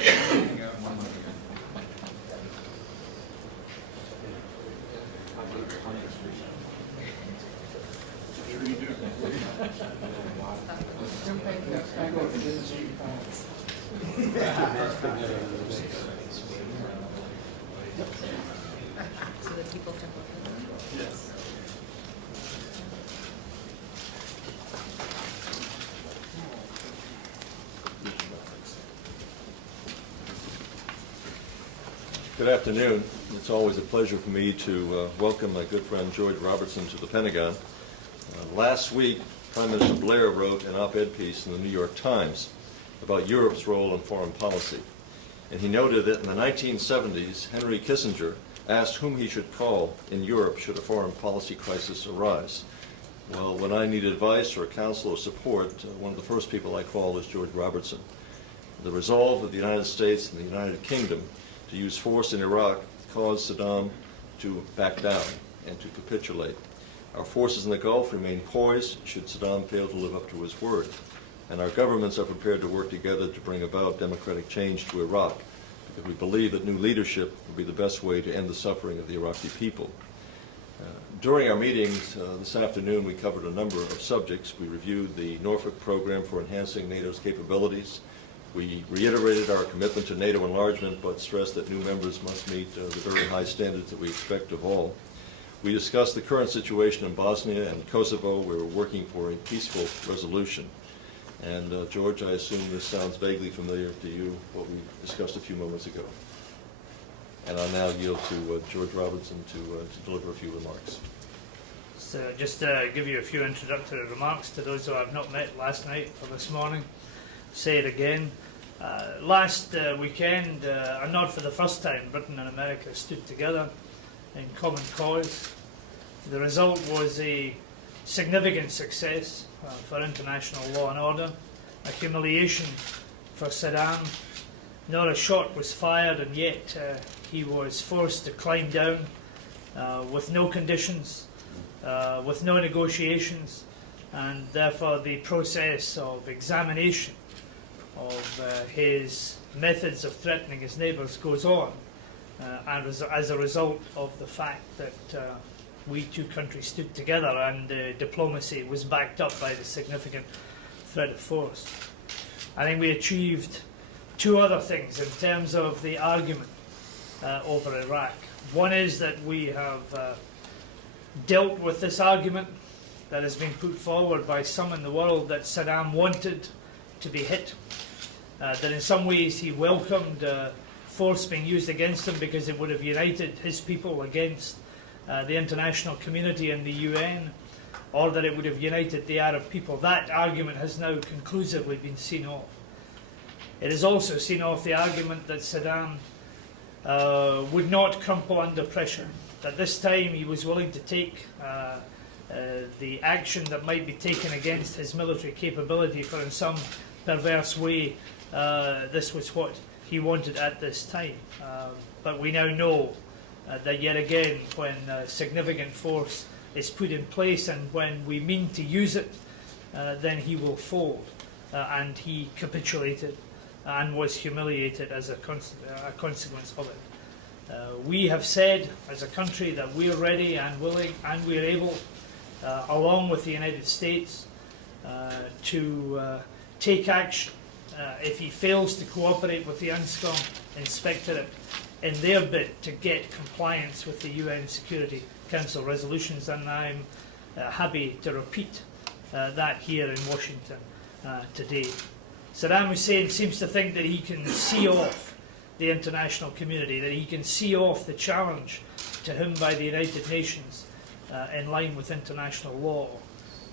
So that people can look at them. Yes. Good afternoon. It's always a pleasure for me to welcome my good friend George Robertson to the Pentagon. Last week, Prime Minister Blair wrote an op-ed piece in the New York Times about Europe's role in foreign policy. And he noted that in the 1970s, Henry Kissinger asked whom he should call in Europe should a foreign policy crisis arise. Well, when I need advice or counsel or support, one of the first people I call is George Robertson. The resolve of the United States and the United Kingdom to use force in Iraq caused Saddam to back down and to capitulate. Our forces in the Gulf remain poised should Saddam fail to live up to his word. And our governments are prepared to work together to bring about democratic change to Iraq, because we believe that new leadership will be the best way to end the suffering of the Iraqi people. During our meetings this afternoon, we covered a number of subjects. We reviewed the Norfolk program for enhancing NATO's capabilities. We reiterated our commitment to NATO enlargement, but stressed that new members must meet the very high standards that we expect of all. We discussed the current situation in Bosnia and Kosovo, where we're working for a peaceful resolution. And George, I assume this sounds vaguely familiar to you, what we discussed a few moments ago. And I'll now yield to George Robertson to deliver a few remarks. So just give you a few introductory remarks to those who I've not met last night or this morning. Say it again. Last weekend, and not for the first time, Britain and America stood together in common cause. The result was a significant success for international law and order, a humiliation for Saddam. Not a shot was fired, and yet he was forced to climb down with no conditions, with no negotiations, and therefore the process of examination of his methods of threatening his neighbours goes on, and as a result of the fact that we two countries stood together and diplomacy was backed up by the significant threat of force. I think we achieved two other things in terms of the argument over Iraq. One is that we have dealt with this argument that has been put forward by some in the world that Saddam wanted to be hit, that in some ways he welcomed force being used against him because it would have united his people against the international community and the UN, or that it would have united the Arab people. That argument has now conclusively been seen off. It has also seen off the argument that Saddam would not crumple under pressure, that this time he was willing to take the action that might be taken against his military capability, for in some perverse way this was what he wanted at this time. But we now know that yet again, when significant force is put in place and when we mean to use it, then he will fold. And he capitulated and was humiliated as a consequence of it. We have said as a country that we're ready and willing and we're able, along with the United States, to take action if he fails to cooperate with the UNSCOM Inspectorate in their bid to get compliance with the UN Security Council resolutions, and I'm happy to repeat that here in Washington today. Saddam Hussein seems to think that he can see off the international community, that he can see off the challenge to him by the United Nations in line with international law.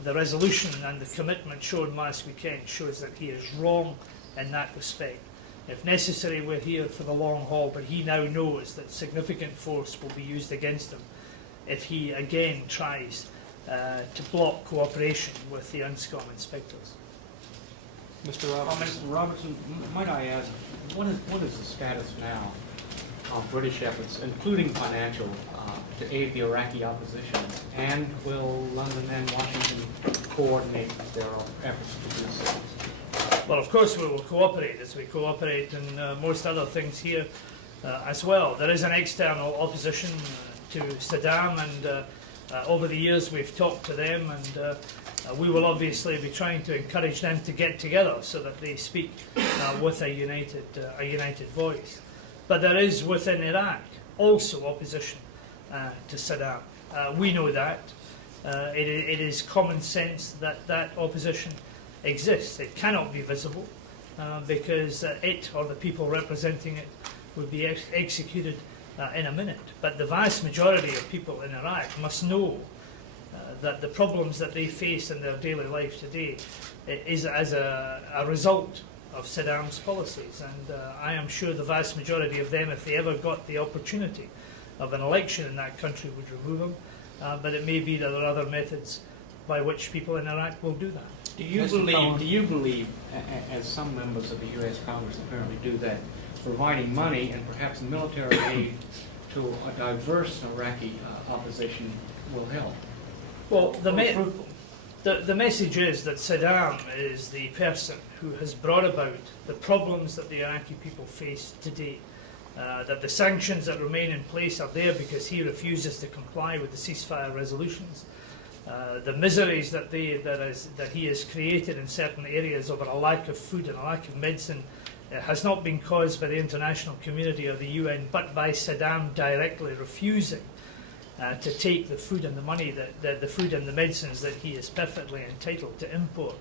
The resolution and the commitment shown last weekend shows that he is wrong in that respect. If necessary, we're here for the long haul, but he now knows that significant force will be used against him if he again tries to block cooperation with the UNSCOM inspectors. Mr. Robertson, might I ask, what is the status now of British efforts, including financial, to aid the Iraqi opposition? And will London and Washington coordinate their efforts to do so? Well, of course we will cooperate, as we cooperate in most other things here as well. There is an external opposition to Saddam, and over the years we've talked to them, and we will obviously be trying to encourage them to get together so that they speak with a united voice. But there is within Iraq also opposition to Saddam. We know that. It is common sense that that opposition exists. It cannot be visible because it or the people representing it would be executed in a minute. But the vast majority of people in Iraq must know that the problems that they face in their daily life today is as a result of Saddam's policies. And I am sure the vast majority of them, if they ever got the opportunity of an election in that country, would remove him. But it may be that there are other methods by which people in Iraq will do that. Do you believe, as some members of the U.S. Congress apparently do, that providing money and perhaps military aid to a diverse Iraqi opposition will help? Well, the message is that Saddam is the person who has brought about the problems that the Iraqi people face today. That the sanctions that remain in place are there because he refuses to comply with the ceasefire resolutions. The miseries that he has created in certain areas over a lack of food and a lack of medicine has not been caused by the international community or the UN, but by Saddam directly refusing to take the food and the money, the food and the medicines that he is perfectly entitled to import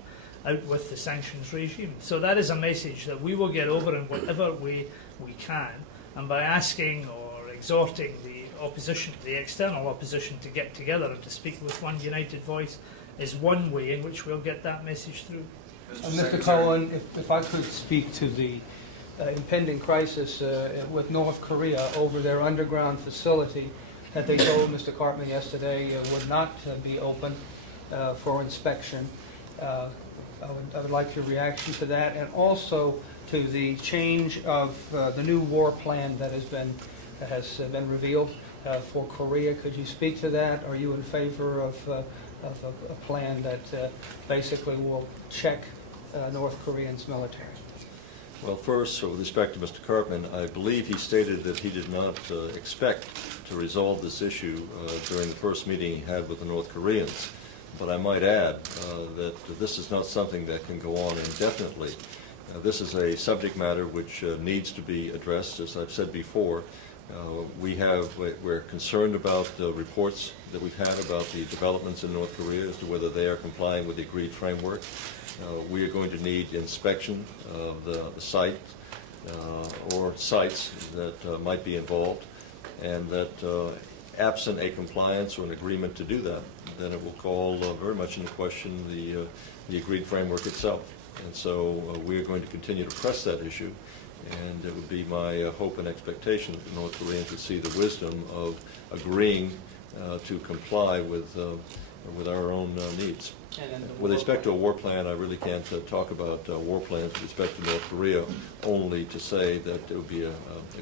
out with the sanctions regime. So that is a message that we will get over in whatever way we can, and by asking or exhorting the opposition, the external opposition, to get together and to speak with one united voice is one way in which we'll get that message through. Mr. Cohen, if I could speak to the impending crisis with North Korea over their underground facility that they told Mr. Cartman yesterday would not be open for inspection. I would like your reaction to that, and also to the change of the new war plan that has been revealed for Korea. Could you speak to that? Are you in favor of a plan that basically will check North Koreans' military? Well, first, with respect to Mr. Cartman, I believe he stated that he did not expect to resolve this issue during the first meeting he had with the North Koreans. But I might add that this is not something that can go on indefinitely. This is a subject matter which needs to be addressed. As I've said before, we're concerned about the reports that we've had about the developments in North Korea as to whether they are complying with the agreed framework. We are going to need inspection of the site or sites that might be involved, and that absent a compliance or an agreement to do that, then it will call very much into question the agreed framework itself. And so we are going to continue to press that issue, and it would be my hope and expectation that the North Koreans would see the wisdom of agreeing to comply with our own needs. With respect to a war plan, I really can't talk about war plans with respect to North Korea, only to say that it would be a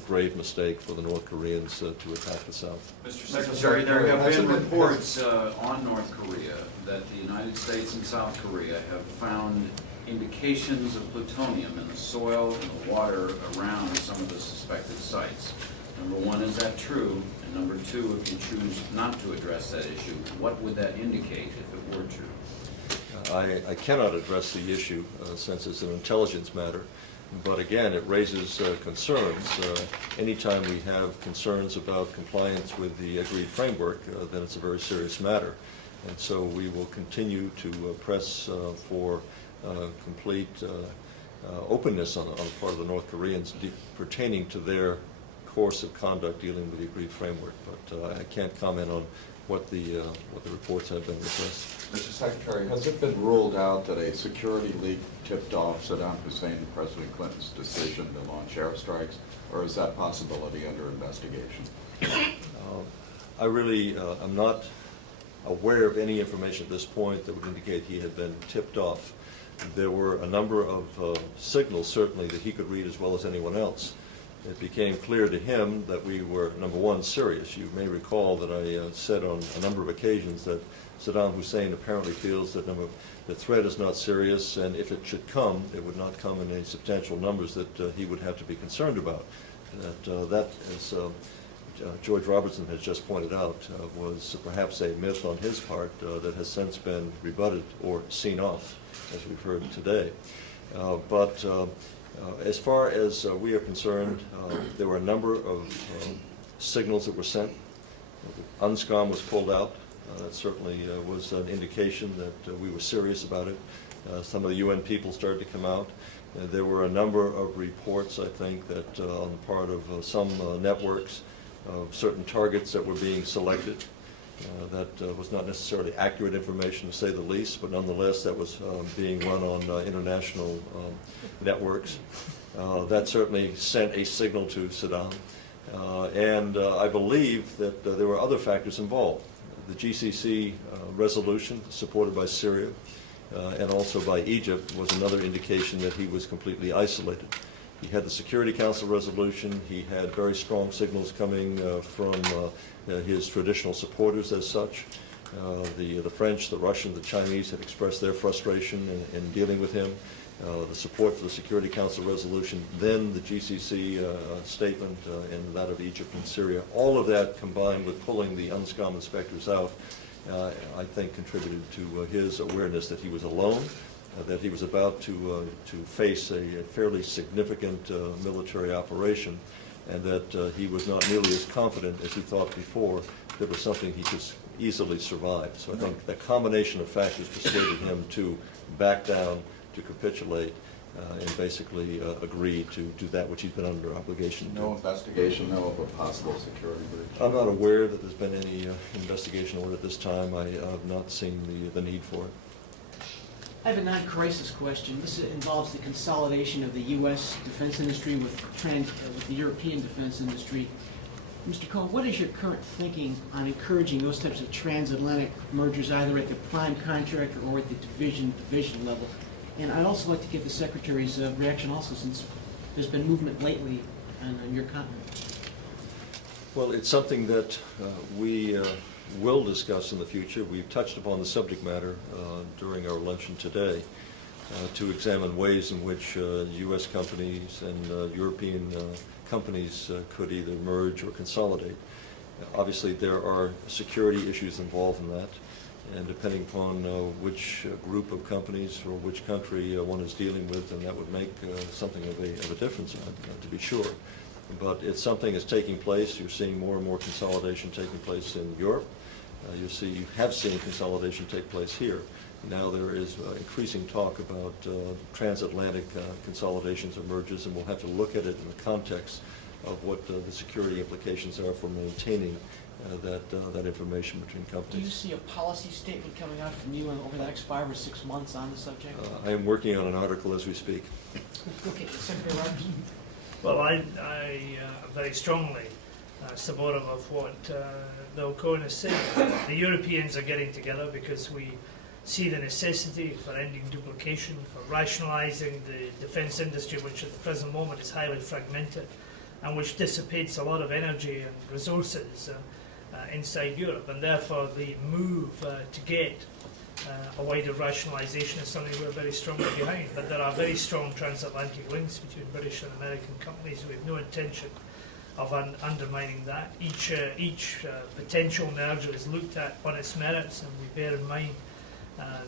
grave mistake for the North Koreans to attack the South. Mr. Secretary, there have been reports on North Korea that the United States and South Korea have found indications of plutonium in the soil and the water around some of the suspected sites. Number one, is that true? And number two, if you choose not to address that issue, what would that indicate if it were true? I cannot address the issue since it's an intelligence matter, but again, it raises concerns. Anytime we have concerns about compliance with the agreed framework, then it's a very serious matter. And so we will continue to press for complete openness on the part of the North Koreans pertaining to their course of conduct dealing with the agreed framework. But I can't comment on what the reports have been requested. Mr. Secretary, has it been ruled out that a security leak tipped off Saddam Hussein and President Clinton's decision to launch airstrikes, or is that possibility under investigation? I really am not aware of any information at this point that would indicate he had been tipped off. There were a number of signals, certainly, that he could read as well as anyone else. It became clear to him that we were, number one, serious. You may recall that I said on a number of occasions that Saddam Hussein apparently feels that the threat is not serious, and if it should come, it would not come in any substantial numbers that he would have to be concerned about. That, as George Robertson has just pointed out, was perhaps a myth on his part that has since been rebutted or seen off, as we've heard today. But as far as we are concerned, there were a number of signals that were sent. UNSCOM was pulled out. That certainly was an indication that we were serious about it. Some of the UN people started to come out. There were a number of reports, I think, that on the part of some networks of certain targets that were being selected. That was not necessarily accurate information, to say the least, but nonetheless that was being run on international networks. That certainly sent a signal to Saddam. And I believe that there were other factors involved. The GCC resolution supported by Syria and also by Egypt was another indication that he was completely isolated. He had the Security Council resolution. He had very strong signals coming from his traditional supporters as such. The French, the Russians, the Chinese had expressed their frustration in dealing with him. The support for the Security Council resolution, then the GCC statement, and that of Egypt and Syria. All of that combined with pulling the UNSCOM inspectors out, I think contributed to his awareness that he was alone, that he was about to face a fairly significant military operation, and that he was not nearly as confident as he thought before that was something he could easily survive. So I think the combination of factors persuaded him to back down, to capitulate, and basically agree to do that which he's been under obligation to do. No investigation, though, of a possible security breach? I'm not aware that there's been any investigation order at this time. I have not seen the need for it. I have a non-crisis question. This involves the consolidation of the U.S. defense industry with the European defense industry. Mr. Cohen, what is your current thinking on encouraging those types of transatlantic mergers, either at the prime contractor or at the division level? And I'd also like to get the Secretary's reaction also, since there's been movement lately on your continent. Well, it's something that we will discuss in the future. We've touched upon the subject matter during our luncheon today to examine ways in which U.S. companies and European companies could either merge or consolidate. Obviously, there are security issues involved in that, and depending upon which group of companies or which country one is dealing with, then that would make something of a difference, to be sure. But it's something that's taking place. You're seeing more and more consolidation taking place in Europe. You have seen consolidation take place here. Now there is increasing talk about transatlantic consolidations or mergers, and we'll have to look at it in the context of what the security implications are for maintaining that information between companies. Do you see a policy statement coming out from you over the next 5 or 6 months on the subject? I am working on an article as we speak. Okay, Secretary Robertson. Well, I am very strongly supportive of what Bill Cohen is saying. The Europeans are getting together because we see the necessity for ending duplication, for rationalising the defence industry, which at the present moment is highly fragmented and which dissipates a lot of energy and resources inside Europe. And therefore the move to get a wider rationalisation is something we're very strongly behind. But there are very strong transatlantic links between British and American companies. We have no intention of undermining that. Each potential merger is looked at on its merits, and we bear in mind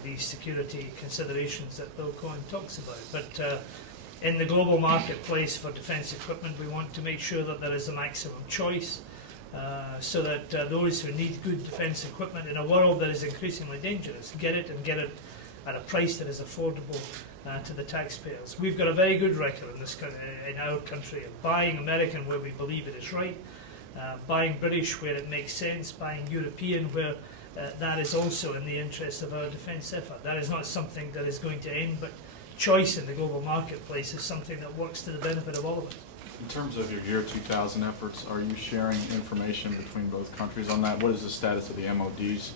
these security considerations that Bill Cohen talks about. But in the global marketplace for defence equipment, we want to make sure that there is a maximum choice so that those who need good defence equipment in a world that is increasingly dangerous get it, and get it at a price that is affordable to the taxpayers. We've got a very good record in our country of buying American where we believe it is right, buying British where it makes sense, buying European where that is also in the interest of our defence effort. That is not something that is going to end, but choice in the global marketplace is something that works to the benefit of all of us. In terms of your year 2000 efforts, are you sharing information between both countries on that? What is the status of the MOD's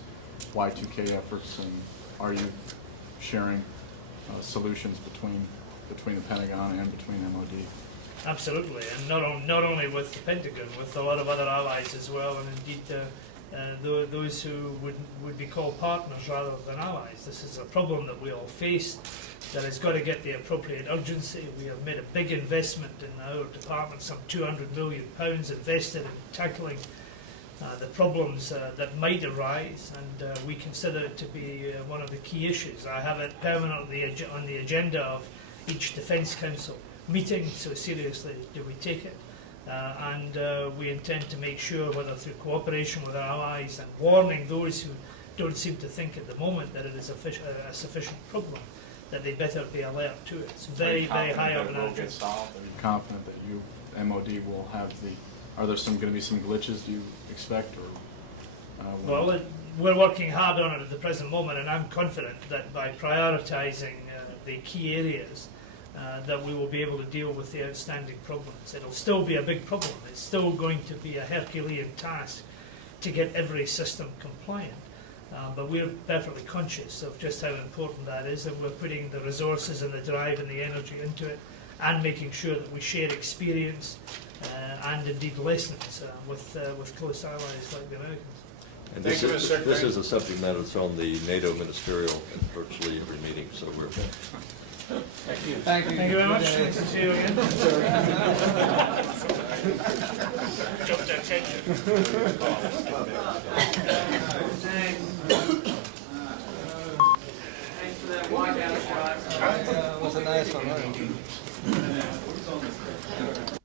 Y2K efforts, and are you sharing solutions between the Pentagon and between MOD? Absolutely, and not only with the Pentagon, with a lot of other allies as well, and indeed those who would be called partners rather than allies. This is a problem that we all face that has got to get the appropriate urgency. We have made a big investment in our department, some £200 million invested in tackling the problems that might arise, and we consider it to be one of the key issues. I have it permanently on the agenda of each Defence Council meeting, so seriously do we take it. And we intend to make sure, whether through cooperation with our allies and warning those who don't seem to think at the moment that it is a sufficient problem, that they better be alert to it. It's very, very high up on our agenda. Are you confident that you, MOD, will have the, are there going to be some glitches, do you expect? Or, Well, we're working hard on it at the present moment, and I'm confident that by prioritising the key areas, that we will be able to deal with the outstanding problems. It'll still be a big problem. It's still going to be a Herculean task to get every system compliant. But we're perfectly conscious of just how important that is, and we're putting the resources and the drive and the energy into it, and making sure that we share experience and indeed lessons with close allies like the Americans. And this is a subject matter that's on the NATO ministerial in virtually every meeting, so we're... Thank you. Thank you very much. Nice to see you again. Jumped our attention. Thanks for that walkout shot. Was a nice one, huh?